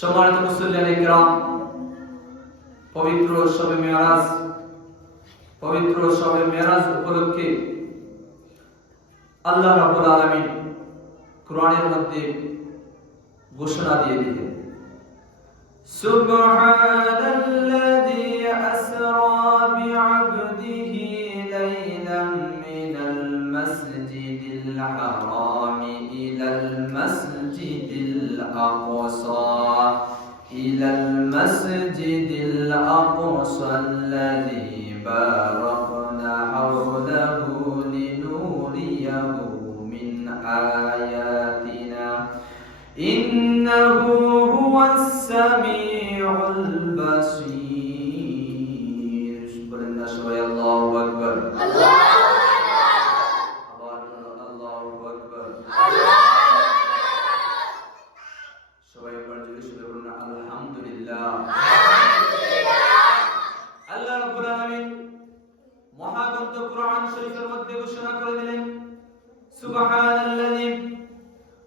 সম্মানিত মুসল্লিয়ানে কিরাম, পবিত্র শবে মেরাজ উপলক্ষে আল্লাহ রাব্বুল আলামিন কোরআনের মধ্যে ঘোষণা দিয়ে দিলেন, সুবহানাল্লাযী আসরা বিআবদিহি লাইলাম মিনাল মাসজিদিল হারামি ইলাল মাসজিদিল আকসা الذي باركنا حوله لنريه من آياتنا إنه هو السميع البصير. بلند شوي الله أكبر. মহাগ্রন্থ কুরআন শরীফের মধ্যে ঘোষণা করে দিলেন, সুবহানাল্লাযী,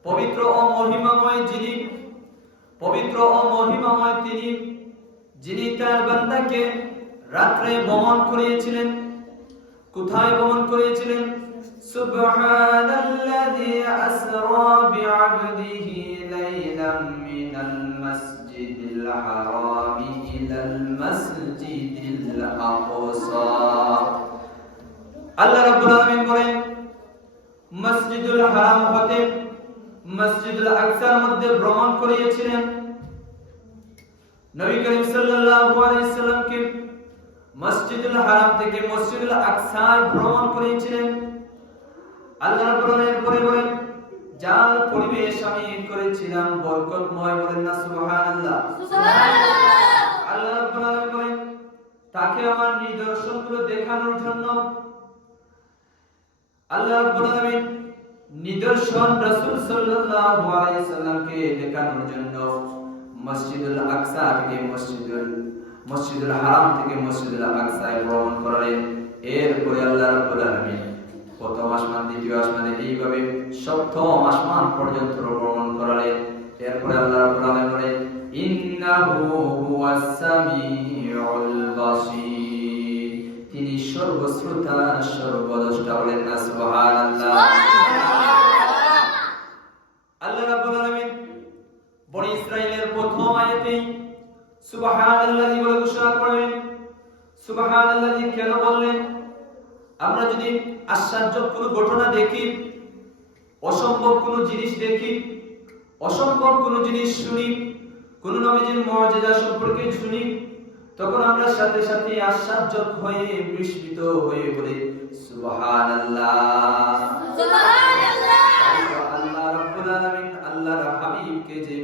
পবিত্র ও মহিমাময় তিনি, যিনি তার বান্দাকে রাত্রে ভ্রমণ করিয়েছিলেন। কোথায় ভ্রমণ করিয়েছিলেন? সুবহানাল্লাযী আসরা বিআবদিহি লাইলাম মিনাল মাসজিদিল হারামি ইলাল মাসজিদিল আকসা। আল্লাহ রাব্বুল আলামিন বলেন, মসজিদুল হারাম হতে মসজিদুল আকসার মধ্যে ভ্রমণ করিয়েছিলেন। নবী করিম সাল্লাল্লাহু আলাইহি সাল্লামকে মসজিদুল হারাম থেকে মসজিদুল আকসায় ভ্রমণ করিয়েছিলেন। আল্লাহ রাব্বুল আলামিন বলেন, যার পরিবেশ আমি করেছিলাম বরকতময়, বলেন না সুবহানাল্লাহ। আল্লাহ রাব্বুল আলামিন বলেন, তাকে আমার নিদর্শনগুলো দেখানোর জন্য আল্লাহ রাব্বুল আলামিন নিদর্শন রাসূল সাল্লাল্লাহু আলাইহি সাল্লামকে দেখানোর জন্য মসজিদুল আকসা থেকে মসজিদুল হারাম থেকে মসজিদুল আকসায় ভ্রমণ করালেন। এরপরে আল্লাহ রাব্বুল আলামিন প্রথম আসমান, দ্বিতীয় আসমানে, এইভাবে সপ্তম আসমান পর্যন্ত ভ্রমণ করালেন। এরপরে আল্লাহ রাব্বুল আলামিন বলেন, ইন্নাহু হুয়াস সামিউল বাসীর, তিনি সর্বশ্রোতা সর্বদ্রষ্টা, বলেন না সুবহানাল্লাহ। আল্লাহ রাব্বুল আলামিন বনি ইসরাইলের প্রথম আয়াতেই সুবহানাল্লাযী বলে ঘোষণা করলেন। সুবহানাল্লাযী কেন বললেন? আমরা যদি আশ্চর্য কোনো ঘটনা দেখি, অসম্ভব কোনো জিনিস দেখি, অসম্ভব কোনো জিনিস শুনি, কোন নবীজির মুজিজা সম্পর্কে শুনি, তখন আমরা সাথে সাথে আশ্চর্য হয়ে বিস্মিত হয়ে বলি সুবহানাল্লাহ, সুবহানাল্লাহ। আল্লাহ রাব্বুল আলামিন আল্লাহর হাবিবকে যে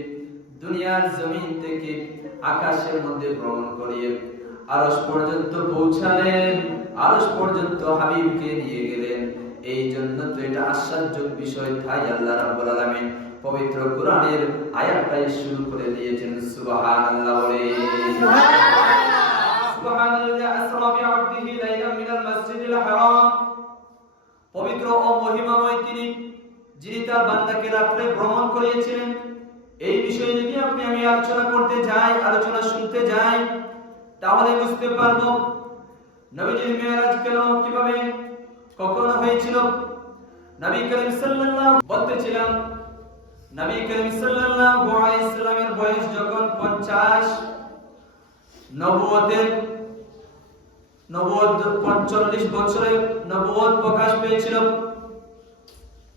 দুনিয়ার জমিন থেকে আকাশের মধ্যে ভ্রমণ করিয়ে আরশ পর্যন্ত পৌঁছালেন, আরশ পর্যন্ত হাবিবকে নিয়ে গেলেন, এই জন্য তো এটা আশ্চর্যজনক বিষয়। তাই আল্লাহ রাব্বুল আলামিন পবিত্র কোরআনের আয়াতটাই শুরু করে দিয়েছেন সুবহানাল্লাহ বলে। সুবহানাল্লাযী আসরা বিআবদিহি লাইলাম মিনাল মাসজিদিল হারাম, পবিত্র ও মহিমাময় তিনি, যিনি তার বান্দাকে রাতে ভ্রমণ করিয়েছিলেন। এই বিষয়ে যদি আমি আলোচনা করতে যাই, আলোচনা শুনতে যাই, তাহলে বুঝতে পারবো নবীজির মেরাজ কেন, কিভাবে, কখন হয়েছিল। নবী করিম সাল্লাল্লাহু বলতেছিলাম, নবী করিম সাল্লাল্লাহু আলাইহি সাল্লামের বয়স যখন 50, নবুয়তের 45 বছরে নবুয়ত প্রকাশ পেয়েছিল,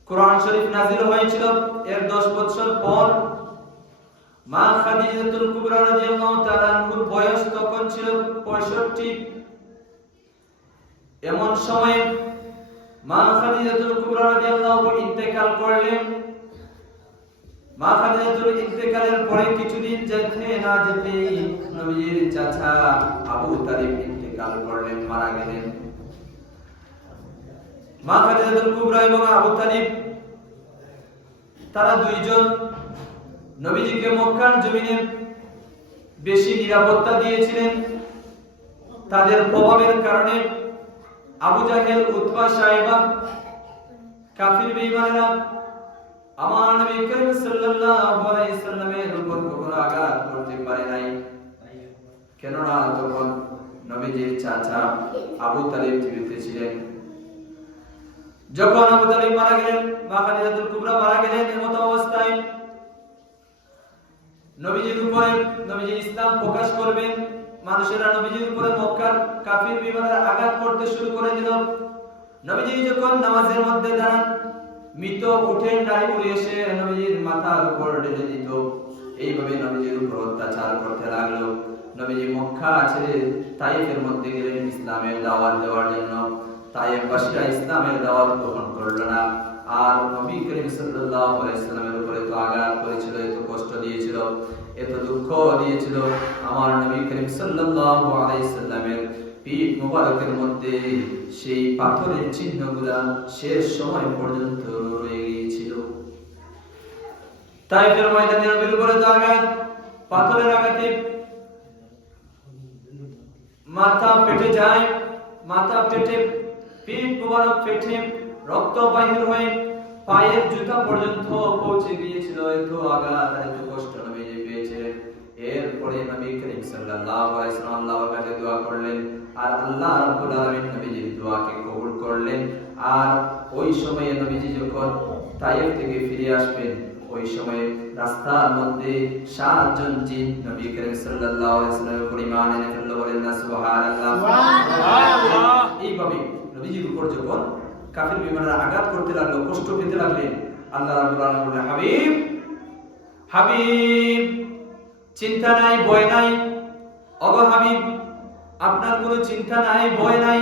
কোরআন শরীফ নাযিল হয়েছিল। এর 10 বছর পর মা খাদিজাতুল কুবরা রাদিয়াল্লাহু তাআলা আনহার বয়স তখন ছিল 65। এমন সময়ে মা খাদিজাতুল কুবরা রাদিয়াল্লাহু ইন্তেকাল করলেন। মা খাদিজাতুল ইন্তেকালের পরে কিছুদিন যেতে না যেতে নবীজির চাচা আবু তালিব ইন্তেকাল করলেন, মারা গেলেন। মা খাদিজাতুল কুবরা এবং আবু তালিব তারা দুইজন নবীজিকে মক্কার জমিনে বেশি নিরাপত্তা দিয়েছিলেন। তাদের প্রভাবের কারণে আবু জাহেল, উতবা, সাইবা, কাফির বেঈমানরা আমার নবী করিম সাল্লাল্লাহু আলাইহি সাল্লামের উপর কখনো আঘাত কেননা তখন নবীজির চাচা আবু তালিব জীবিত ছিলেন। যখন আবু তালিব মারা গেলেন, মা খাদিজাতুল কুবরা মারা গেলেন, এমত অবস্থায় নবীজির উপরে নবীজি ইসলাম প্রকাশ করবেন, মানুষেরা নবীজির উপরে মক্কার কাফির বিমানের আঘাত করতে শুরু করে দিল। নবীজি যখন নামাজের মধ্যে দাঁড়ান, মৃত উঠে নারী পড়ে এসে নবীজির মাথার উপর ঢেলে দিত। এইভাবে নবীজির উপর অত্যাচার করতে লাগলো। নবীজি মক্কা ছেড়ে তায়েফের মধ্যে গেলেন ইসলামের দাওয়াত দেওয়ার জন্য। তায়েফবাসীরা ইসলামের দাওয়াত গ্রহণ করলো না। আর নবী করিম সাল্লাল্লাহু আলাইহি ওয়াসাল্লামের উপরে তো আঘাত করেছিল, এত কষ্ট দিয়েছিল, এত দুঃখ দিয়েছিল। আমার নবী করিম সাল্লাল্লাহু আলাইহি ওয়াসাল্লামের পিঠ মোবারকের মধ্যে সেই পাথরের চিহ্নগুলা শেষ সময় পর্যন্ত রয়ে গিয়েছিল। তায়েফের ময়দানে নবীর উপরে তো আঘাত, পাথরের আঘাতে মাথা ফেটে যায়, মাথা ফেটে পিঠ মোবারক ফেটে রক্ত বাহির হয়ে পায়ের জুতা পর্যন্ত পৌঁছে গিয়েছিল। এত আঘাত আর এত কষ্ট নবীজি পেয়েছিলেন। এরপরে নবী করিম সাল্লাল্লাহু আলাইহি ওয়াসাল্লাম আল্লাহর কাছে দোয়া করলেন, আর আল্লাহ রাব্বুল আলামিন নবীজির দোয়াকে কবুল করলেন। আর ওই সময়ে নবীজি যখন তায়েফ থেকে ফিরে আসবেন, ওই সময়ে রাস্তার মধ্যে 7 জন জিন নবী করিম সাল্লাল্লাহু আলাইহি ওয়াসাল্লামের উপর ঈমান এনে ফেলল। বলেন না সুবহানাল্লাহ, সুবহানাল্লাহ। এইভাবে নবীজির উপর যখন কাফির বিমানরা আঘাত করতে লাগলো, কষ্ট পেতে লাগলেন, আল্লাহ রাব্বুল আলামিন বললেন, হাবিব হাবিব চিন্তা নাই, ভয় নাই। ওগো হাবিব, আপনার কোনো চিন্তা নাই, ভয় নাই।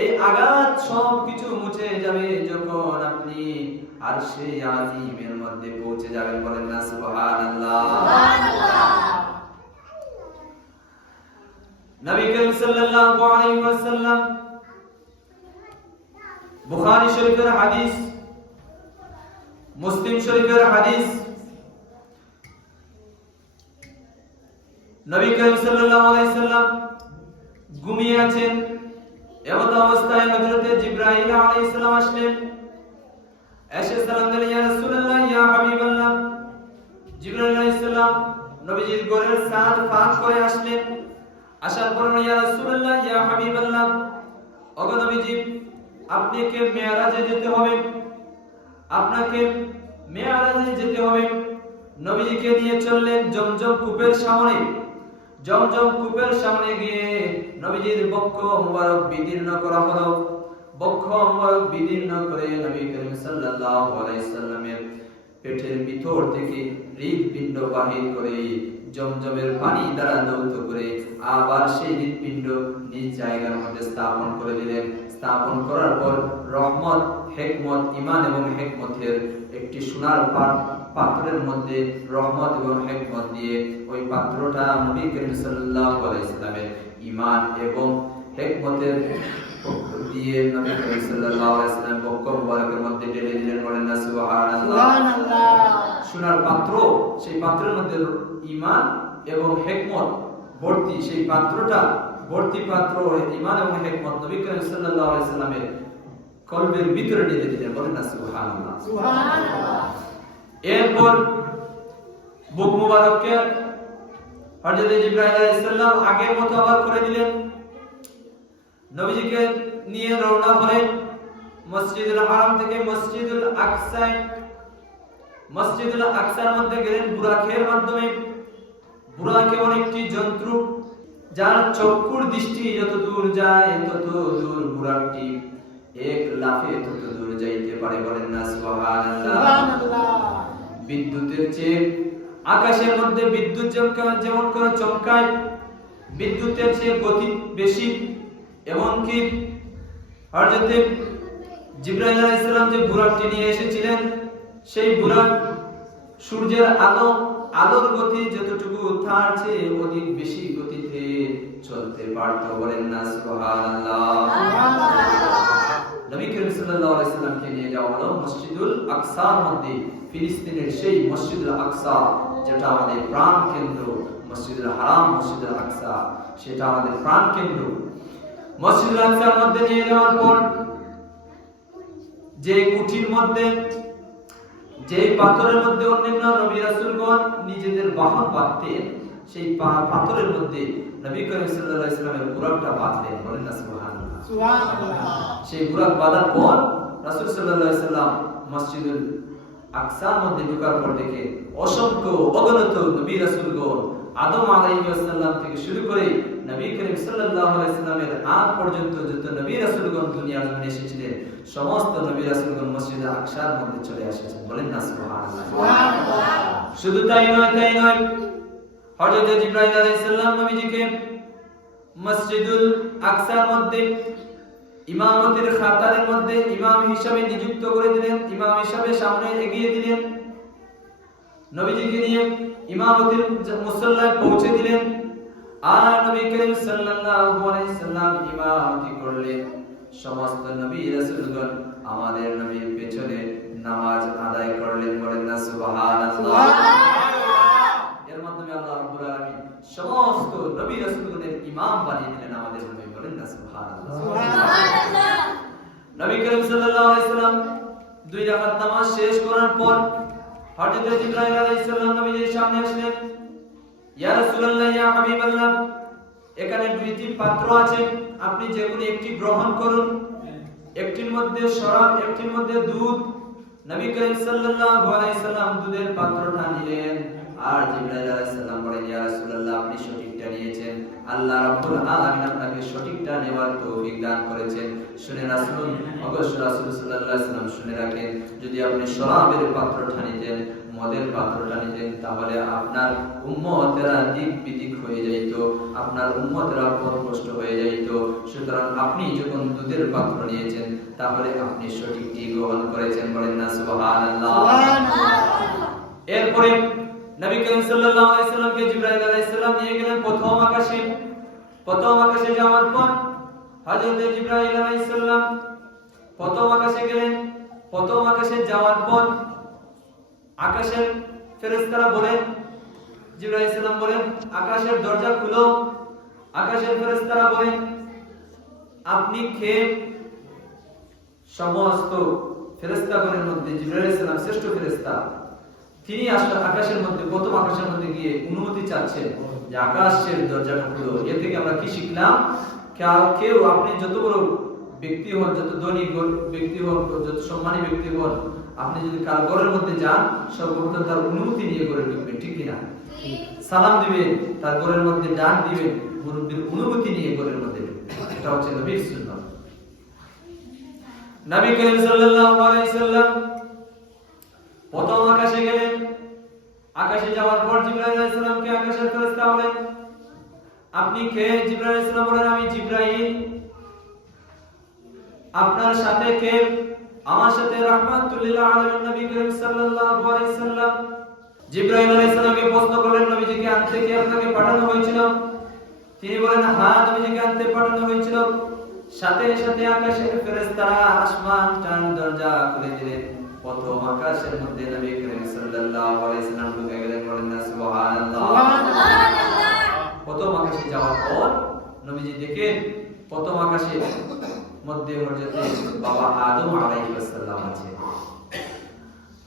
এই আঘাত সব কিছু মুছে যাবে যখন আপনি আরশে আজিমের মধ্যে পৌঁছে যাবেন। বলেন না সুবহানাল্লাহ, সুবহানাল্লাহ। নবী করিম সাল্লাল্লাহু আলাইহি ওয়াসাল্লাম বুখারী শরীফের হাদিস, মুসলিম শরীফের হাদিস, নবী করিম সাল্লাল্লাহু আলাইহি ওয়াসাল্লাম ঘুমিয়ে আছেন। এমন অবস্থায় হযরত জিবরাইল আলাইহিস সালাম আসলেন। এসে সালাম দিলেন, ইয়া রাসূলুল্লাহ, ইয়া হাবিবাল্লাহ। জিবরাইল আলাইহিস সালাম নবীজির ঘরের ছাদ পার করে আসলেন। আসার পর, ইয়া রাসূলুল্লাহ, ইয়া হাবিবাল্লাহ, ওগো নবীজি, আপনাকে মেরাজে যেতে হবে, আপনাকে মেরাজে যেতে হবে। নবীজিকে নিয়ে চললেন জমজম কূপের সামনে। জমজম কূপের সামনে গিয়ে নবীজির বক্ষ মুবারক বিদীর্ণ করা হলো। বক্ষ মুবারক বিদীর্ণ করে নবী করিম সাল্লাল্লাহু আলাইহি সাল্লামের পেটের ভিতর থেকে হৃদপিণ্ড বাহির করে জমজমের পানি দ্বারা ধৌত করে আবার সেই হৃদপিণ্ড নিজ জায়গার মধ্যে স্থাপন করে দিলেন। স্থাপন করার পর রহমত, হিকমত, ঈমান এবং হিকমতের একটি সোনার পাত্রের মধ্যে রহমত এবং হিকমত দিয়ে ওই পাত্রটা নবী করিম সাল্লাল্লাহু আলাইহি সাল্লামের ঈমান এবং হিকমতের দিয়ে নবী করিম সাল্লাল্লাহু আলাইহি সাল্লাম বক্ষ মুবারকের মধ্যে ঢেলে দিলেন। বলেন না সুবহানাল্লাহ, সুবহানাল্লাহ। সোনার পাত্র, সেই পাত্রের মধ্যে ঈমান এবং হিকমত ভর্তি, সেই পাত্রটা ভর্তি পাত্র ঈমান এবং হিকমত নবী করিম সাল্লাল্লাহু আলাইহি সাল্লামের কলবের ভিতরে ঢেলে দিলেন। বলেন না সুবহানাল্লাহ, সুবহানাল্লাহ। এরপর বুক মুবারককে হযরত জিবরাইল আলাইহিস সালাম আগের মতো আবার করে দিলেন। নবীজিকে নিয়ে রওনা হলেন মসজিদুল হারাম থেকে মসজিদুল আকসায়। মসজিদুল আকসার মধ্যে গেলেন বুরাকের মাধ্যমে। বুরাক এমন একটি যন্ত্র যার চক্ষুর দৃষ্টি যত দূর যায় তত দূর বুরাকটি এক লাফে তত দূর যাইতে পারে। বলেন না সুবহানাল্লাহ, সুবহানাল্লাহ। বিদ্যুতের চেয়ে আকাশের মধ্যে বিদ্যুৎ যেমন করে চমকায়, বিদ্যুতের চেয়ে গতি বেশি। এমনকি হযরত জিবরাইল আলাইহিস সালাম যে বুরাকটি নিয়ে এসেছিলেন, সেই বুরাক সূর্যের আলোর গতি যতটুকু তার চেয়ে অধিক বেশি গতিতে চলতে পারত। বলেন না সুবহানাল্লাহ, সুবহানাল্লাহ। নবী করিম সাল্লাল্লাহু আলাইহি সাল্লামকে নিয়ে যাওয়া হলো মসজিদুল আকসার মধ্যে, ফিলিস্তিনের সেই মসজিদুল আকসা যেটা আমাদের প্রাণ কেন্দ্র। মসজিদুল হারাম, মসজিদুল আকসা সেটা আমাদের প্রাণ কেন্দ্র। মসজিদুল আকসার মধ্যে নিয়ে যাওয়ার পর যে কুঠির মধ্যে, যে পাথরের মধ্যে অন্যান্য নবী রাসূলগণ নিজেদের বাহন বাঁধতেন, সেই পাথরের মধ্যে নবী করিম সাল্লাল্লাহু আলাইহি ওয়াসাল্লামের বুরাকটা বাঁধলেন, বলেন না সুবহানাল্লাহ। সুবহানাল্লাহ। সেই বুরাক বাঁধার পর রাসূল সাল্লাল্লাহু আলাইহি ওয়াসাল্লাম মসজিদুল আকসার মধ্যে ঢোকার পর দেখে অসংখ্য অগণিত নবী রাসূলগণ আদম আলাইহিস সালাম থেকে শুরু করে নবী করিম সাল্লাল্লাহু আলাইহি সাল্লামের আগ পর্যন্ত যত নবী রাসূলগণ দুনিয়ার জমিনে এসেছিলেন সমস্ত নবী রাসূলগণ মসজিদে আকসার মধ্যে চলে এসেছেন, বলেন না সুবহানাল্লাহ। সুবহানাল্লাহ। শুধু তাই নয় হযরত জিবরাইল আলাইহিস সালাম নবীজিকে মসজিদুল আকসার মধ্যে ইমামতের খাতারের মধ্যে ইমাম হিসেবে নিযুক্ত করে দিলেন, ইমাম হিসেবে সামনে এগিয়ে দিলেন, নবীজিকে নিয়ে ইমামতির মুসল্লায় পৌঁছে দিলেন। আর নবী করিম সাল্লাল্লাহু আলাইহি সাল্লাম ইমামতি করলেন। সমস্ত নবী রাসূলগণ আমাদের নবীর পেছনে নামাজ আদায় করলেন, বলেন না সুবহানাল্লাহ। এর মাধ্যমে আল্লাহ রাব্বুল আলামিন সমস্ত নবী রাসূলগণের ইমাম বানিয়ে দিলেন আমাদের নবী, বলেন না সুবহানাল্লাহ। সুবহানাল্লাহ। নবী করিম সাল্লাল্লাহু আলাইহি সাল্লাম 2 রাকাত নামাজ শেষ করার পর হযরত জিবরাইল আলাইহিস সালাম নবীজির সামনে আসলেন। ইয়া রাসূলুল্লাহ, ইয়া হাবিবাল্লাহ, এখানে 2টি পাত্র আছে, আপনি যে কোনো একটি গ্রহণ করুন। একটির মধ্যে শরাব, একটির মধ্যে দুধ। নবী করিম সাল্লাল্লাহু আলাইহি সাল্লাম দুধের পাত্রটা নিলেন। আর জিবরাইল আলাইহিস সালাম বলেন, ইয়া রাসূলুল্লাহ, আপনি সঠিকটা নিয়েছেন, আল্লাহ রাব্বুল আলামিন আপনাকে সঠিকটা নেওয়ার তৌফিক দান করেছেন। শুনে রাসূল, অবশ্য রাসূল সাল্লাল্লাহু আলাইহি সাল্লাম শুনে রাখেন, যদি আপনি শরাবের পাত্রটা নিতেন, মদের পাত্রটা নিতেন, তাহলে আপনার উম্মতেরা দিক বিদিক হয়ে যাইত, আপনার উম্মতেরা পথভ্রষ্ট হয়ে যাইত। সুতরাং আপনি যখন দুধের পাত্র নিয়েছেন তাহলে আপনি সঠিকটি গ্রহণ করেছেন, বলেন না সুবহানাল্লাহ। এরপরে নবী করিম সাল্লাল্লাহু আলাইহি সাল্লামকে জিবরাইল আলাইহিস সালাম নিয়ে গেলেন প্রথম আকাশে। প্রথম আকাশে যাওয়ার পর হযরত জিবরাইল আলাইহিস সালাম প্রথম আকাশে গেলেন। প্রথম আকাশে যাওয়ার পর আকাশের ফেরেশতারা বলেন, জিবরাইল আলাইহিস সালাম বলেন, আকাশের দরজা খুলো। আকাশের ফেরেশতারা বলেন, আপনি কে? সমস্ত ফেরেশতাগণের মধ্যে জিবরাইল আলাইহিস সালাম শ্রেষ্ঠ ফেরেশতা। তিনি আকাশের মধ্যে, প্রথম আকাশের মধ্যে গিয়ে অনুমতি চাচ্ছেন যে আকাশের দরজাটা খুলো। এ থেকে আমরা কি শিখলাম? কেউ আপনি যত বড় ব্যক্তি হন, যত ধনী ব্যক্তি হন, যত সম্মানী ব্যক্তি হন, আপনি যদি কার ঘরের মধ্যে যান সর্বপ্রথম তার অনুমতি নিয়ে ঘরে ঢুকবেন, ঠিক কিনা? সালাম দিবেন, তার ঘরের মধ্যে ডাক দিবেন, মুরব্বির অনুমতি নিয়ে ঘরের মধ্যে ঢুকবেন। এটা হচ্ছে নবীর সুন্নাত। নবী করিম সাল্লাল্লাহু আলাইহি সাল্লাম প্রথম আকাশে গেলেন। আকাশে যাওয়ার পর জিবরাইল আলাইহিস সালামকে আকাশের ফেরেশতা বলেন, আপনি কে? জিবরাইল আলাইহিস সালাম বলেন, আমি জিবরাইল। আপনার সাথে কে? আমার সাথে রাহমাতুল লিল আলামিন নবী করিম সাল্লাল্লাহু আলাইহি সাল্লাম। জিবরাইল আলাইহিস সালামকে প্রশ্ন করলেন, নবীজিকে আনতে কি আপনাকে পাঠানো হয়েছিল? তিনি বলেন, হ্যাঁ, নবীজিকে আনতে পাঠানো হয়েছিল। সাথে সাথে আকাশের ফেরেশতারা আসমানটার দরজা খুলে দিলেন। প্রথম আকাশের মধ্যে নবী করিম সাল্লাল্লাহু আলাইহি সাল্লাম ঢুকে গেলেন, বলেন না সুবহানাল্লাহ। সুবহানাল্লাহ। প্রথম আকাশে যাওয়ার পর নবীজি দেখেন প্রথম আকাশে মধ্যে হযরত বাবা আদম আলাইহিস সালাম আছে।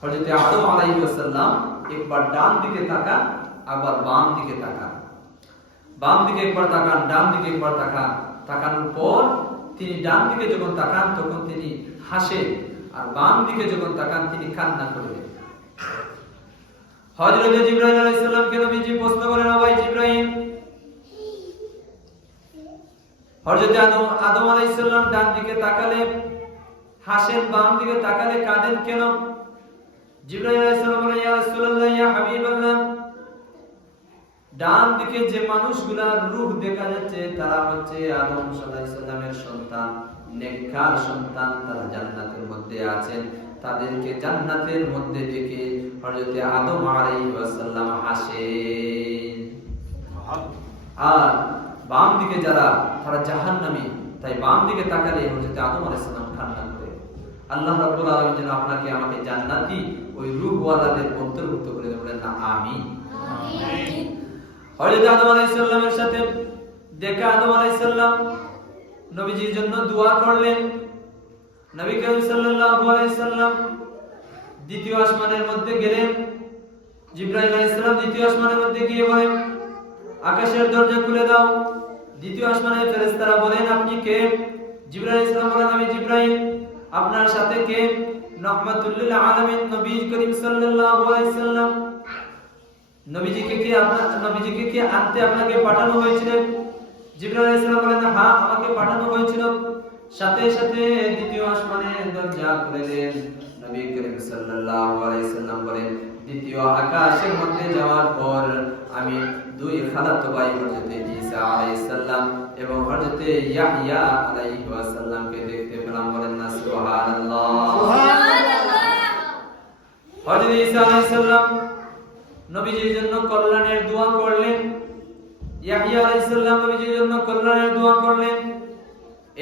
হযরত আদম আলাইহিস সালাম একবার ডান দিকে তাকান, আবার বাম দিকে তাকান। বাম দিকে একবার তাকান, ডান দিকে একবার তাকান। তাকানোর পর তিনি ডান দিকে যখন তাকান তখন তিনি হাসেন, আর বাম দিকে যখন তাকান তিনি কান্না করেন। হযরত জিবরাইল আলাইহিস সালামকে নবীজি প্রশ্ন করেন, ও ভাই জিবরাইল, হযরত আদম আলাইহিস সালাম ডান দিকে তাকালে হাসেন, বাম দিকে তাকালে কাঁদেন কেন? জিবরাইল আলাইহিস সালাম বলেন, ইয়া রাসূলুল্লাহ, ইয়া হাবিবাল্লাহ, ডান দিকে যে মানুষগুলার রূহ দেখা যাচ্ছে তারা হচ্ছে আদম আলাইহিস সালামের সন্তান, নেককার সন্তান, তারা জান্নাতের মধ্যে আছেন। তাদেরকে জান্নাতের মধ্যে দেখে হযরত আদম আলাইহিস সালাম হাসেন। আর বাম দিকে যারা, তারা জাহান্নামী, তাই বাম দিকে তাকালে হযরত আদম আলাইহিস সালাম কান্না করে। আল্লাহ রাব্বুল আলামিন যেন আপনাকে আমাকে জান্নাতি ওই রূহওয়ালাদের অন্তর্ভুক্ত করে দেন, বলেন না আমিন। আমিন। হযরত আদম আলাইহিস সালামের সাথে দেখা আদম আলাইহিস সালাম নবীজির জন্য দোয়া করলেন। নবী করিম সাল্লাল্লাহু আলাইহি সাল্লাম দ্বিতীয় আসমানের মধ্যে গেলেন। জিবরাইল আলাইহিস সালাম দ্বিতীয় আসমানের মধ্যে গিয়ে বলেন, আকাশের দরজা খুলে দাও। দ্বিতীয় আসমানের ফেরেশতারা বলেন, আপনি কে? জিবরাইল আলাইহিস সালাম বলেন, আমি জিবরাইল। আপনার সাথে কে? রাহমাতুল লিল আলামিন নবী করিম সাল্লাল্লাহু আলাইহি সাল্লাম। নবীজিকে কি আনতে আপনাকে পাঠানো হয়েছিল? জিবরাইল আলাইহিস সালাম বলেন, হ্যাঁ, আমাকে পাঠানো হয়েছিল। সাথে সাথে দ্বিতীয় আসমানের দরজা খুলে দেন। নবী করিম সাল্লাল্লাহু আলাইহি সাল্লাম বলেন, দ্বিতীয় আকাশের মধ্যে যাওয়ার পর আমি দুই খালাতো ভাই হযরত ঈসা আলাইহিস সালাম এবং হযরত ইয়াহইয়া আলাইহিস সালামকে দেখতে পেলাম। বলেন না সুবহানাল্লাহ। সুবহানাল্লাহ। হযরত ঈসা আলাইহিস সালাম নবীজির জন্য কল্যাণের দোয়া করলেন। ইয়াহইয়া আলাইহিস সালাম নবীজির জন্য কল্যাণের দোয়া করলেন।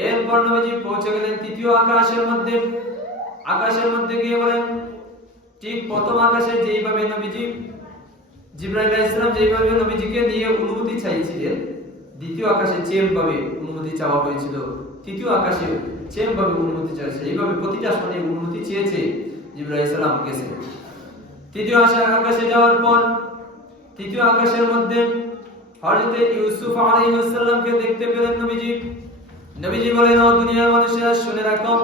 এরপর নবীজি পৌঁছে গেলেন তৃতীয় আকাশের মধ্যে। আকাশের মধ্যে গিয়ে বলেন, ঠিক প্রথম আকাশে যেইভাবে নবীজি জিবরাইল আলাইহিস সালাম যেইভাবে নবীজিকে নিয়ে অনুমতি চাইছিলেন, দ্বিতীয় আকাশে সেম ভাবে অনুমতি চাওয়া হয়েছিল। তৃতীয় আকাশে সেম ভাবে অনুমতি চাইছে। এইভাবে প্রতিটা আসমানে অনুমতি চেয়েছে জিবরাইল আলাইহিস সালাম গেছে। তৃতীয় আকাশে যাওয়ার পর তৃতীয় আকাশের মধ্যে হযরত ইউসুফ আলাইহিস সালামকে দেখতে পেলেন নবীজি। নবীজি বলেন, ও দুনিয়ার মানুষেরা শুনে রাখো,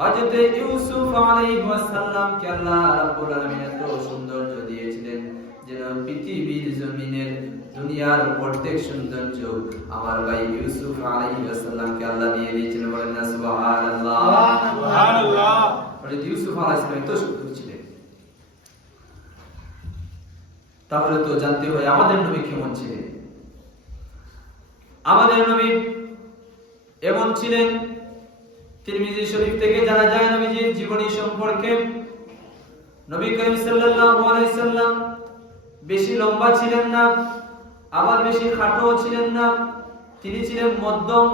হযরত ইউসুফ আলাইহিস সালামকে আল্লাহ রাব্বুল আলামিন এত সৌন্দর্য দিয়েছিলেন যেন পৃথিবীর জমিনের দুনিয়ার অর্ধেক সৌন্দর্য আমার ভাই ইউসুফ আলাইহিস সালামকে আল্লাহ দিয়ে দিয়েছিলেন। বলেন না সুবহানাল্লাহ। সুবহানাল্লাহ। হযরত ইউসুফ আলাইহিস সালাম এত সুন্দর ছিলেন। তাহলে তো জানতে হয় আমাদের নবী কেমন ছিলেন। আমাদের নবী এমন ছিলেন, তিরমিজি শরীফ থেকে জানা যায় নবীজির জীবনী সম্পর্কে। নবী করিম সাল্লাল্লাহু আলাইহি সাল্লাম বেশি লম্বা ছিলেন না, আবার বেশি খাটো ছিলেন না। তিনি ছিলেন মধ্যম,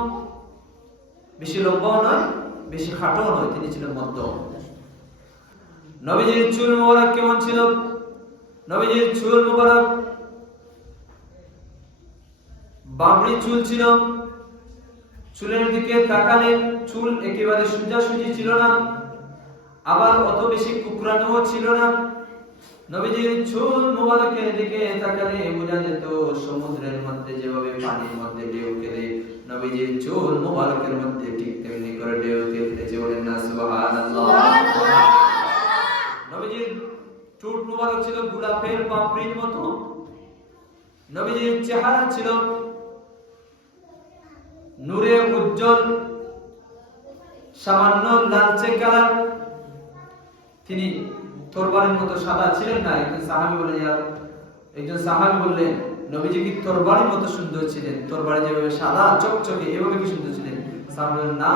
বেশি লম্বাও নয়, বেশি খাটোও নয়, তিনি ছিলেন মধ্যম। নবীজির চুল মোবারক কেমন ছিল? নবীজির চুল মোবারক বাবরি চুল ছিল। চুলের দিকে তাকালে চুল একেবারে সোজাসুজি ছিল না, আবার অত বেশি কুকরানো ছিল না। নবীজির চুল মোবারকের দিকে তাকালে বোঝা যেত সমুদ্রের মধ্যে যেভাবে পানির মধ্যে ঢেউ খেলে নবীজির চুল মোবারকের মধ্যে ঠিক তেমনি করে ঢেউ খেলতেছে। বলেন না সুবহানাল্লাহ। নবীজির ঠোঁট মোবারক ছিল গোলাপের পাপড়ির মতো। নবীজির চেহারা ছিল নূরে উজ্জ্বল, সামান্য লালচে কালার। তিনি তরবারির মতো সাদা ছিলেন না। একজন সাহাবী বললেন, নবীজি কি তরবারির মতো সুন্দর ছিলেন? তরবারি যেভাবে সাদা চকচকে এভাবে কি সুন্দর ছিলেন? সাহাবী বললেন, না,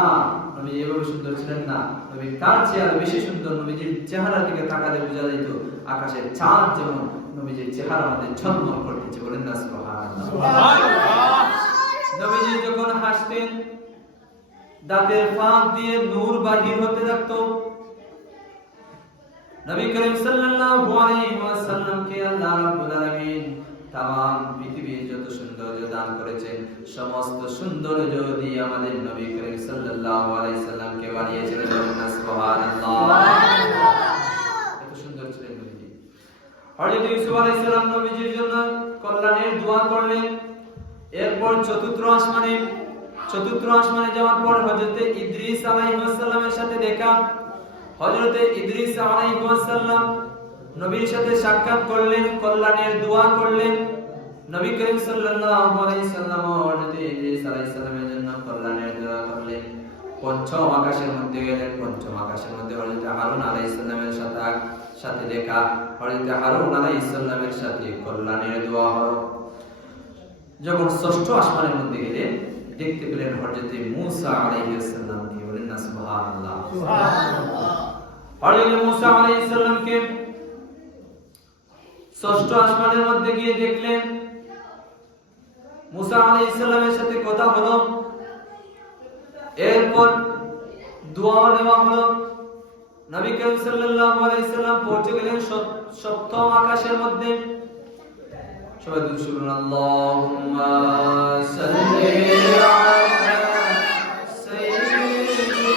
নবী এভাবে সুন্দর ছিলেন না, নবী তার চেহারা বেশি সুন্দর। নবীজির চেহারার দিকে তাকালে বোঝা যেত আকাশের চাঁদ যেমন নবীজির চেহারার মধ্যে ঝলমল করতেছে। বলেন না সুবহানাল্লাহ। সুবহানাল্লাহ। নবীজি যখন হাসতেন দাঁতের ফাঁক দিয়ে নূর বাহির হতে থাকতো। নবী করিম সাল্লাল্লাহু আলাইহি ওয়াসাল্লামকে আল্লাহ রাব্বুল আলামিন তাম পৃথিবীর যত সৌন্দর্য দান করেছেন সমস্ত সৌন্দর্য দিয়ে আমাদের নবী করিম সাল্লাল্লাহু আলাইহি সাল্লামকে বানিয়েছিলেন। সুবহানাল্লাহ। সুবহানাল্লাহ। এত সুন্দর ছিলেন নবীজি। হযরত ইউসুফ আলাইহিস সালাম নবীজির জন্য কল্যাণের দোয়া করলেন। এরপর চতুর্থ আসমানে যাওয়ার পর হযরত ইদ্রিস আলাইহিস সালামের সাথে দেখা। হযরত ইদ্রিস আলাইহিস সালাম নবীর সাথে সাক্ষাৎ করলেন, কল্যাণের দোয়া করলেন। নবী করিম সাল্লাল্লাহু আলাইহি সাল্লাম হযরত ইদ্রিস আলাইহিস সালামের জন্য কল্যাণের দোয়া করলেন। পঞ্চম আকাশের মধ্যে গেলেন। পঞ্চম আকাশের মধ্যে হযরত হারুন আলাইহিস সালামের সাথে দেখা। হযরত হারুন আলাইহিস সালামের সাথে কল্যাণের দোয়া হলো। যখন ষষ্ঠ আসমানের মধ্যে গেলেন দেখতে পেলেন হযরত মূসা আলাইহিস সালামকে। বলেন না সুবহানাল্লাহ। সুবহানাল্লাহ। হযরত মূসা আলাইহিস সালামকে ষষ্ঠ আসমানের মধ্যে গিয়ে দেখলেন। মূসা আলাইহিস সালামের সাথে কথা হলো। এরপর দোয়া নেওয়া হলো। নবী করিম সাল্লাল্লাহু আলাইহি সাল্লাম পৌঁছে গেলেন সপ্তম আকাশের মধ্যে। সবাই দুরূদ শুনুন। আল্লাহুম্মা সাল্লি আলা সাইয়্যিদিনা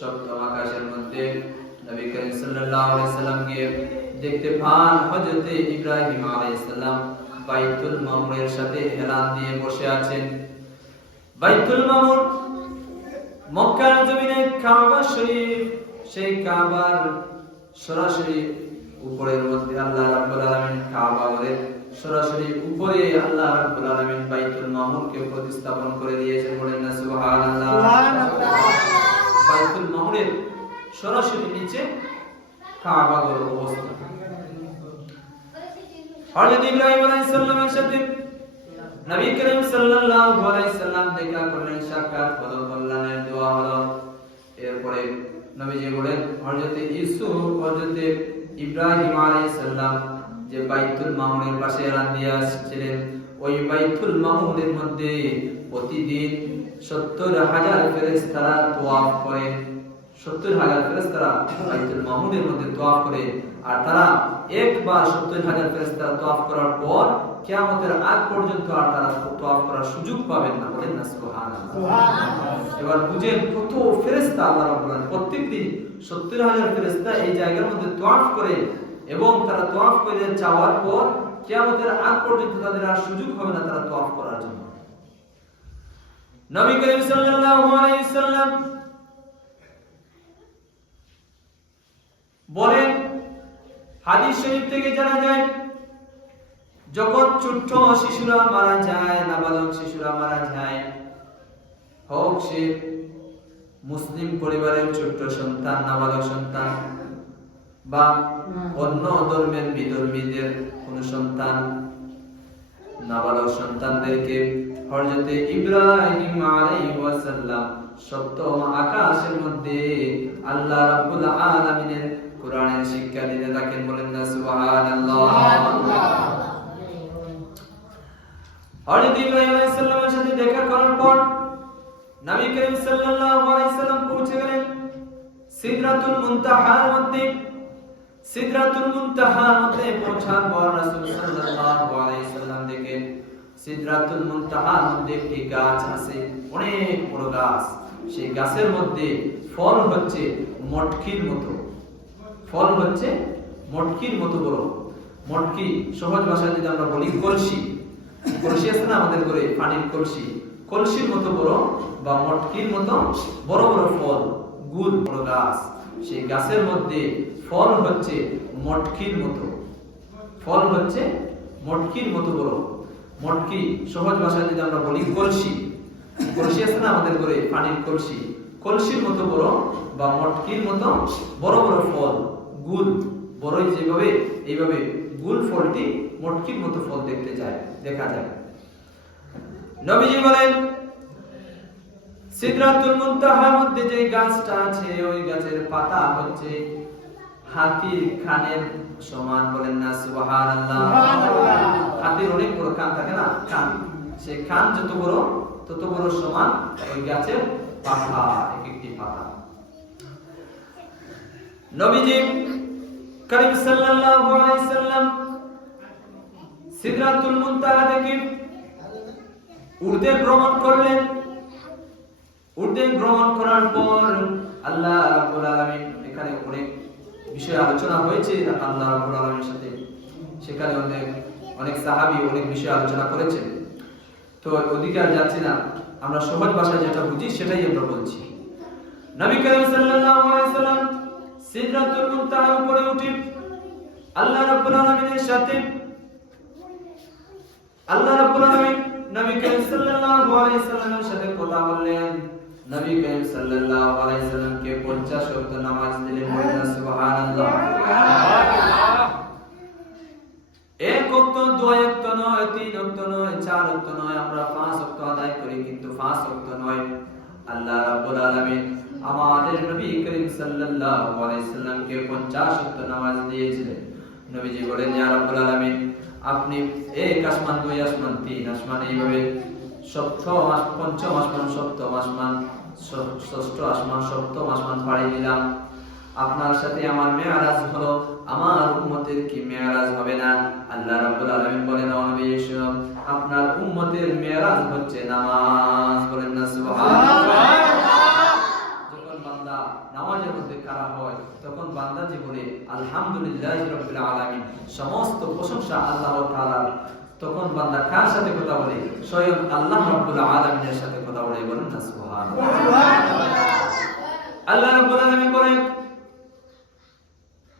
সপ্তম আকাশের মধ্যে নবী করিম সাল্লাল্লাহু আলাইহি সাল্লামকে দেখতে পান হযরত ইব্রাহিম আলাইহিস সালাম বাইতুল মামুরের সাথে হেলান দিয়ে বসে আছেন। বাইতুল মামুর মক্কার জমিনে কাবা শরীফ, সেই কাবার সরাসরি উপরের মধ্যে আল্লাহ রাব্বুল আলামিন কাবা ঘরের সরাসরি উপরে আল্লাহ রাব্বুল আলামিন বাইতুল মামুরকে প্রতিস্থাপন করে দিয়েছেন। বলেন না সুবহানাল্লাহ। বাইতুল মামুরের সরাসরি নিচে কাবা ঘর অবস্থিত। হযরত ইব্রাহিম আলাইহিস সালামের সাথে নবী করিম সাল্লাল্লাহু আলাইহি সাল্লাম দেখা করলেন, সাক্ষাৎ হলো, কল্যাণের দোয়া হলো। এরপরে নবীজি বলেন হযরত ইউসুফ, হযরত ইব্রাহিম আলাইহিস সালাম যে বাইতুল মামুরের পাশে এলান দিয়ে আসছিলেন, ওই বাইতুল মামুরের মধ্যে প্রতিদিন ৭০,০০০ ফেরেশতারা তওয়াফ করে। ৭০,০০০ ফেরেশতারা বাইতুল মামুরের মধ্যে তওয়াফ করে। আর তারা একবার ৭০,০০০ ফেরেশতারা তওয়াফ করার পর কিয়ামতের আগ পর্যন্ত আর তারা তওয়াফ করার সুযোগ পাবেন না। বলেন না সুবহানাল্লাহ। এবার বুঝেন কত ফেরেশতা আল্লাহ রাব্বুল আলামিন প্রত্যেকদিন ৭০,০০০ ফেরেশতা এই জায়গার মধ্যে তওয়াফ করে, এবং তারা তওয়াফ করে যাওয়ার পর কিয়ামতের আগ পর্যন্ত তাদের আর সুযোগ হবে না তারা তওয়াফ করার জন্য। নবী করিম সাল্লাল্লাহু আলাইহি সাল্লাম বলেন, হাদিস শরীফ থেকে জানা যায়, যখন ছোট্ট শিশুরা মারা যায়, নাবালক শিশুরা মারা যায়, হোক সে মুসলিম পরিবারের ছোট্ট সন্তান, নাবালক সন্তান, বা অন্য ধর্মের বিধর্মীদের কোন সন্তান, নাবালক সন্তানদেরকে হযরত ইব্রাহিম আলাইহিস সালাম সপ্তম আকাশের মধ্যে আল্লাহ রাব্বুল আলামিনের কোরআনের শিক্ষা দিতে থাকেন। বলেন না সুবহানাল্লাহ। হযরত ইব্রাহিম আলাইহিস সালামের সাথে দেখা করার পর নবী করিম সাল্লাল্লাহু আলাইহি সাল্লাম পৌঁছে গেলেন সিদরাতুল মুনতাহার মধ্যে। সিদরাতুল মুনতাহার মধ্যে পৌঁছার পর রাসূল সাল্লাল্লাহু আলাইহি সাল্লাম দেখেন সিদরাতুল মুনতাহার মধ্যে একটি গাছ আছে, অনেক বড় গাছ। সেই গাছের মধ্যে ফল হচ্ছে মটকির মতো, ফল হচ্ছে মটকির মতো বড়। মটকি সহজ ভাষায় যদি আমরা বলি কলসি, কলসি আছে না আমাদের ঘরে, পানির কলসি, কলসির মতো বড় বা মটকির মতো বড় বড় ফল, গুল বড় গাছ। সেই গাছের মধ্যে ফল হচ্ছে মটকির মতো, ফল হচ্ছে মটকির মতো বড়। মটকি সহজ ভাষায় যদি আমরা বলি কলসি, কলসি আছে না আমাদের ঘরে, পানির কলসি, কলসির মতো বড় বা মটকির মতো বড় বড় ফল, গুল বড়ই যেভাবে এইভাবে গুল ফলটি মটকির মতো ফল দেখতে যায়, দেখা যায়। নবীজি বলেন সিদরাতুল মুনতাহার মধ্যে যে গাছটা আছে, ওই গাছের পাতা হচ্ছে হাতির কানের সমান। বলেন না সুবহানাল্লাহ। হাতির অনেক বড় কান থাকে না, কান, সেই কান যত বড় তত বড় সমান ওই গাছের পাতা, এক একটি পাতা। নবীজি করিম সাল্লাল্লাহু আলাইহি সাল্লাম সিদরাতুল মুনতাহা থেকে উর্দে ভ্রমণ করলেন। উর্দে ভ্রমণ করার পর আল্লাহ রাব্বুল আলামিন, এখানে অনেক বিষয় আলোচনা হয়েছে আল্লাহ রাব্বুল আলামিনের সাথে, সেখানে অনেক সাহাবী অনেক বিষয় আলোচনা করেছেন। তো ওদিকে আর যাচ্ছি না, আমরা সহজ ভাষায় যেটা বুঝি সেটাই আমরা বলছি। নবী করিম সাল্লাল্লাহু আলাইহি সাল্লাম সিদরাতুল মুনতাহার উপরে উঠে আল্লাহ রাব্বুল আলামিনের সাথে, আল্লাহ রাব্বুল আলামিন নবী করিম সাল্লাল্লাহু আলাইহি সাল্লামের সাথে কথা বললেন। নবী করিম সাল্লাল্লাহু আলাইহি সাল্লামকে 50 ওয়াক্ত নামাজ দিলেন। বলেন সুবহানাল্লাহ। এক ওয়াক্ত, দুই ওয়াক্ত নয়, 3 ওয়াক্ত নয়, 4 ওয়াক্ত নয়, আমরা 5 ওয়াক্ত আদায় করি, কিন্তু 5 ওয়াক্ত নয়। আল্লাহ রাব্বুল আলামিন আমাদের নবী করিম সাল্লাল্লাহু আলাইহি সাল্লামকে 50 ওয়াক্ত নামাজ দিয়েছিলেন। নবীজি বলেন, ইয়া রাব্বুল আলামিন, আপনি এক আসমান, দুই আসমান, 3 আসমান, এইভাবে সপ্তম আসমান, পঞ্চম আসমান, সপ্তম আসমান, ষষ্ঠ আসমান, সপ্তম আসমান পাড়ি দিলাম। আপনার সাথে আমার মেরাজ হলো, আমার উম্মতের কি মেরাজ হবে না? আল্লাহ রাব্বুল আলামিন বলেন, ও নবী, আপনার উম্মতের মেরাজ হচ্ছে নামাজ। বলেন না সুবহানাল্লাহ। যখন বান্দা নামাজের মধ্যে খাড়া হয় তখন বান্দা জীবনে আলহামদুলিল্লাহি রাব্বিল আলামিন সমস্ত প্রশংসা আল্লাহ তাআলার। তখন বান্দা কার সাথে কথা বলে? স্বয়ং আল্লাহ রাব্বুল আলামিনের সাথে কথা বলে। বলেন না সুবহানাল্লাহ। আল্লাহ রাব্বুল আলামিন বলেন,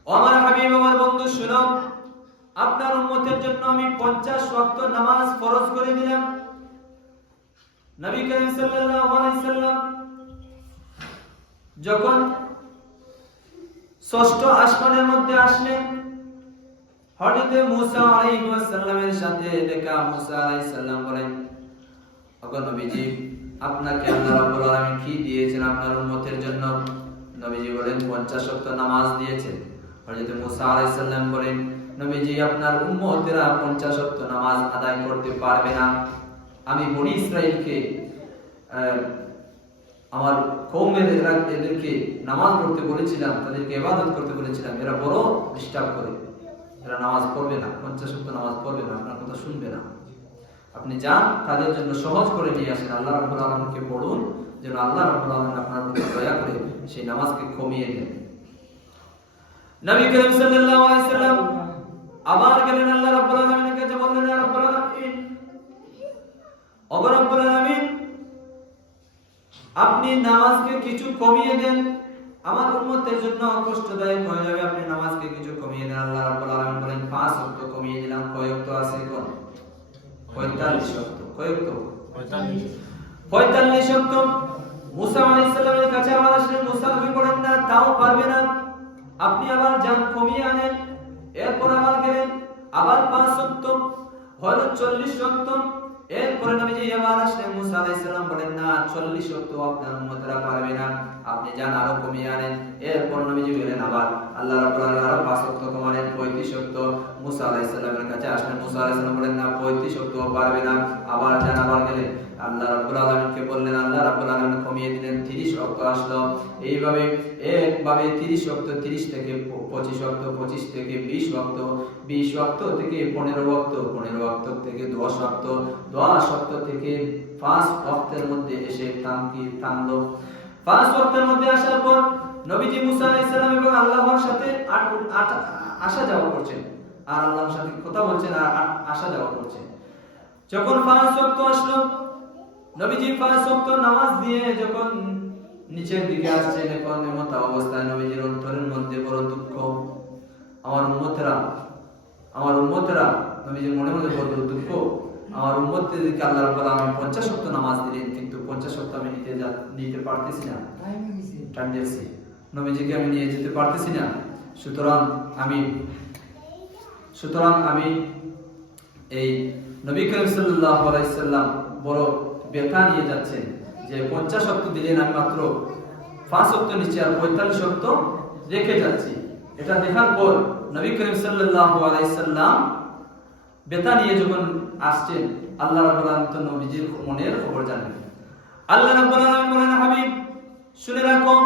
ও আমার হাবিব, আমার বন্ধু শুনো, আপনার উম্মতের জন্য আমি 50 ওয়াক্ত নামাজ ফরজ করে দিলাম। নবী করিম সাল্লাল্লাহু আলাইহি সাল্লাম যখন ষষ্ঠ আসমানের মধ্যে আসলেন, হযরত মুসা আলাইহিস সালামের সাথে দেখা মুসা আলাইহিস সালাম বলেন, ওগো নবীজি, আপনাকে আল্লাহ রাব্বুল আলামিন কি দিয়েছেন আপনার উম্মতের জন্য? নবীজি বলেন 50 ওয়াক্ত নামাজ দিয়েছেন। হযরত মুসা আলাইহিস সালাম বলেন, নবীজি, আপনার উম্মতেরা 50 ওয়াক্ত নামাজ আদায় করতে পারবে না। আমি বনি ইসরাইলকে আমার কওমের এদেরকে নামাজ পড়তে বলেছিলাম, তাদেরকে ইবাদত করতে বলেছিলাম, এরা বড় ডিস্টার্ব করে, এরা নামাজ পড়বে না, 50 ওয়াক্ত নামাজ পড়বে না, আপনার কথা শুনবে না। আপনি যান, তাদের জন্য সহজ করে নিয়ে আসেন, আল্লাহ রাব্বুল আলামিনকে পড়ুন, যেন আল্লাহ রাব্বুল আলামিন আপনার প্রতি দয়া করে সেই নামাজকে কমিয়ে দেন। নবী করিম সাল্লাল্লাহু আলাইহি সাল্লাম আবার গেলেন আল্লাহ রাব্বুল আলামিনের কাছে, বললেন, ইয়া রাব্বুল আলামিন, ও রাব্বুল আলামিন, আপনি নামাজকে কিছু কমিয়ে দেন, আমার উম্মতের জন্য কষ্টদায়ক হয়ে যাবে, আপনি নামাজকে কিছু কমিয়ে দেন। আল্লাহ রাব্বুল আলামিন বলেন, 5 ওয়াক্ত কমিয়ে দিলাম। কয় ওয়াক্ত আছে এখন? 45 ওয়াক্ত। কয় ওয়াক্ত? 45 ওয়াক্ত। মুসা আলাইহিস সালামের কাছে আবার আসলেন, মুসা নবী বলেন, না, তাও পারবে না, আপনি আবার যান, কমিয়ে আনেন। এরপর আবার গেলেন, আবার 5 ওয়াক্ত, হলো 40 ওয়াক্ত। এরপরে নবীজি আবার আসলেন, মুসা আলাইহিস সালাম বলেন, না, 40 ওয়াক্ত আপনার উম্মতরা পারবে না, আপনি যান, আরো কমিয়ে আনেন। এরপর নবীজি গেলেন, আবার আল্লাহ রাব্বুল আলামিন আরো 5 ওয়াক্ত কমালেন, 35 ওয়াক্ত। মুসা আলাইহিস সালামের কাছে আসলেন, মুসা আলাইহিস সালাম বলেন, না, 35 ওয়াক্ত পারবে না, আবার যান, আবার গেলেন, আল্লাহ রাব্বুল আলামিনকে বললেন, আল্লাহ রাব্বুল আলামিন কমিয়ে দিলেন, 30 ওয়াক্ত আসলো। এইভাবে একভাবে 30 ওয়াক্ত, 30 থেকে 25 ওয়াক্ত, 25 থেকে 20 ওয়াক্ত, 20 ওয়াক্ত থেকে 15 ওয়াক্ত, 15 ওয়াক্ত থেকে 10 ওয়াক্ত, 10 ওয়াক্ত থেকে 5 ওয়াক্তের মধ্যে এসে থামলো। 5 ওয়াক্তের মধ্যে আসার পর নবীজি মুসা আলাইহিস সালাম এবং আল্লাহর সাথে আসা যাওয়া করছেন, আর আল্লাহর সাথে কথা বলছেন, আর আসা যাওয়া করছেন। যখন 5 ওয়াক্ত আসলো, নবীজি 5 ওয়াক্ত নামাজ দিয়ে যখন নিচের দিকে আসছেন, এখন এমত অবস্থায় নবীজির অন্তরের মধ্যে বড় দুঃখ। আমার উম্মতেরা নবীজির মনে মনে বড় দুঃখ, আমার উম্মতদেরকে আল্লাহ রাব্বুল আলামিন 50 ওয়াক্ত নামাজ দিলেন, কিন্তু 50 ওয়াক্ত আমি নিতে পারতেছি না, টাইম দিয়েছি, নবীজিকে আমি নিয়ে যেতে পারতেছি না। সুতরাং আমি এই নবী করিম সাল্লাল্লাহু আলাইহি সাল্লাম বড় ব্যথা নিয়ে যাচ্ছেন যে 50 ওয়াক্ত দিলেন, আমি মাত্র 5 ওয়াক্ত নিচে আর 45 ওয়াক্ত রেখে যাচ্ছি। এটা দেখার পর নবী করিম সাল্লাল্লাহু আলাইহি সাল্লাম ব্যথা নিয়ে যখন আসছেন, আল্লাহ রাব্বুল আলামিন তো নবীজির মনের খবর জানেন। আল্লাহ রাব্বুল আলামিন বলেন, হাবিব, শুনে রাখো,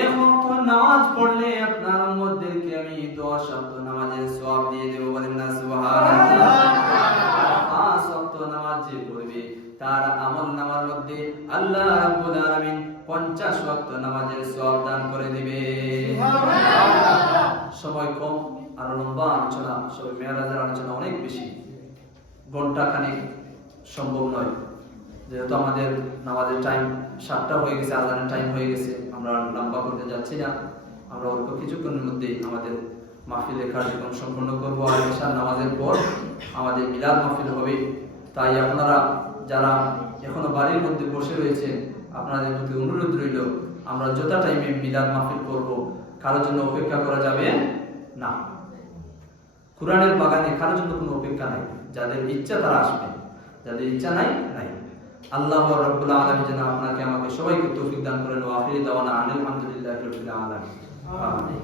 এক ওয়াক্ত নামাজ পড়লে আপনার উম্মতদেরকে আমি 10 ওয়াক্ত নামাজের সওয়াব দিয়ে দেব। বলেন না সুবহানাল্লাহ। 5 ওয়াক্ত নামাজ যে পড়বে তার আমল নামার মধ্যে আল্লাহ রাব্বুল আলামিন 50 ওয়াক্ত নামাজের সওয়াব দান করে দিবে। সময় কম, আর লম্বা আলোচনা, সবে মেরাজের আলোচনা অনেক বেশি, ঘন্টা খানিক সম্ভব নয়, যেহেতু আমাদের নামাজের টাইম 7টা হয়ে গেছে, আজানের টাইম হয়ে গেছে, আমরা লম্বা করতে যাচ্ছি না। আমরা অল্প কিছুক্ষণের মধ্যেই আমাদের মাহফিলের কার্যক্রম সম্পন্ন করবো, আর ঈশার নামাজের পর আমাদের মিলাদ মাহফিল হবে। তাই আপনারা যারা এখনো বাড়ির মধ্যে বসে রয়েছে, আপনাদের প্রতি অনুরোধ রইল, আমরা যথা টাইমে মিলাদ মাহফিল করব, কারোর জন্য অপেক্ষা করা যাবে না। কুরআনের বাগানে কারোর জন্য কোনো অপেক্ষা নাই, যাদের ইচ্ছা তারা আসবে, যাদের ইচ্ছা নাই। আল্লাহ রাব্বুল আলামিন যেন আপনাকে আমাকে সবাইকে তৌফিক দান করেন। ওয়া আখিরি দাওয়ানা আলহামদুলিল্লাহি রাব্বিল আলামিন। আমিন।